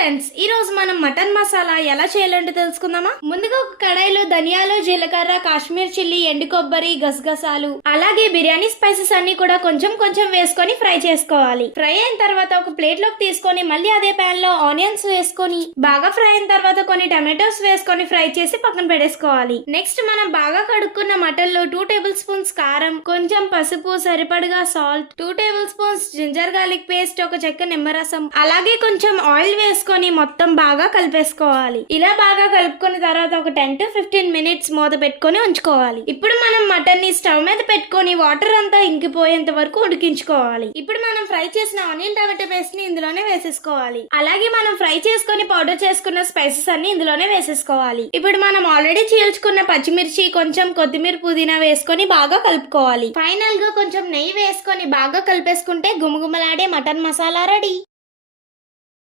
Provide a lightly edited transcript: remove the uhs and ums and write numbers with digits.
Friends, ఈ రోజు మనం మటన్ మసాలా ఎలా చేయాలంటే తెలుసుకుందామా. ముందుగా ఒక కడాయిలో ధనియాలు, జీలకర్ర, కాశ్మీర్ చిల్లీ, ఎండు కొబ్బరి, గసగసాలు, అలాగే బిర్యానీ స్పైసెస్ అన్ని కూడా కొంచెం కొంచెం వేసుకొని ఫ్రై చేసుకోవాలి. ఫ్రై అయిన తర్వాత ఒక ప్లేట్ లోకి తీసుకొని మళ్ళీ అదే పాన్ లో ఆనియన్స్ వేసుకొని బాగా ఫ్రై అయిన తర్వాత కొన్ని టమాటోస్ వేసుకొని ఫ్రై చేసి పక్కన పెట్టేసుకోవాలి. నెక్స్ట్ మనం బాగా కడుక్కున్న మటన్ లో 2 టేబుల్ స్పూన్స్ కారం, కొంచెం పసుపు, సరిపడగా salt, 2 table spoons ginger garlic paste, ఒక చెక్క నిమ్మరసం, అలాగే కొంచెం ఆయిల్ వేసుకొని మొత్తం బాగా కలిపేసుకోవాలి. ఇలా బాగా కలుపుకున్న తర్వాత ఒక 10 to 15 మినిట్స్ మూత పెట్టుకొని ఉంచుకోవాలి. ఇప్పుడు మనం మటన్ ని స్టవ్ మీద పెట్టుకొని వాటర్ అంతా ఇంకిపోయేంత వరకు ఉడికించుకోవాలి. ఇప్పుడు మనం ఫ్రై చేసిన ఆనియన్ టమాటో పేస్ట్ ని ఇందులోనే వేసేసుకోవాలి. అలాగే మనం ఫ్రై చేసుకొని పౌడర్ చేసుకున్న స్పైసెస్ అన్ని ఇందులోనే వేసేసుకోవాలి. ఇప్పుడు మనం ఆల్రెడీ చీల్చుకున్న పచ్చిమిర్చి, కొంచెం కొత్తిమీర, పుదీనా వేసుకొని బాగా కలుపుకోవాలి. ఫైనల్ గా కొంచెం నెయ్యి వేసుకొని బాగా కలిపేసుకుంటే గుమగుమలాడే మటన్ మసాలా రెడీ.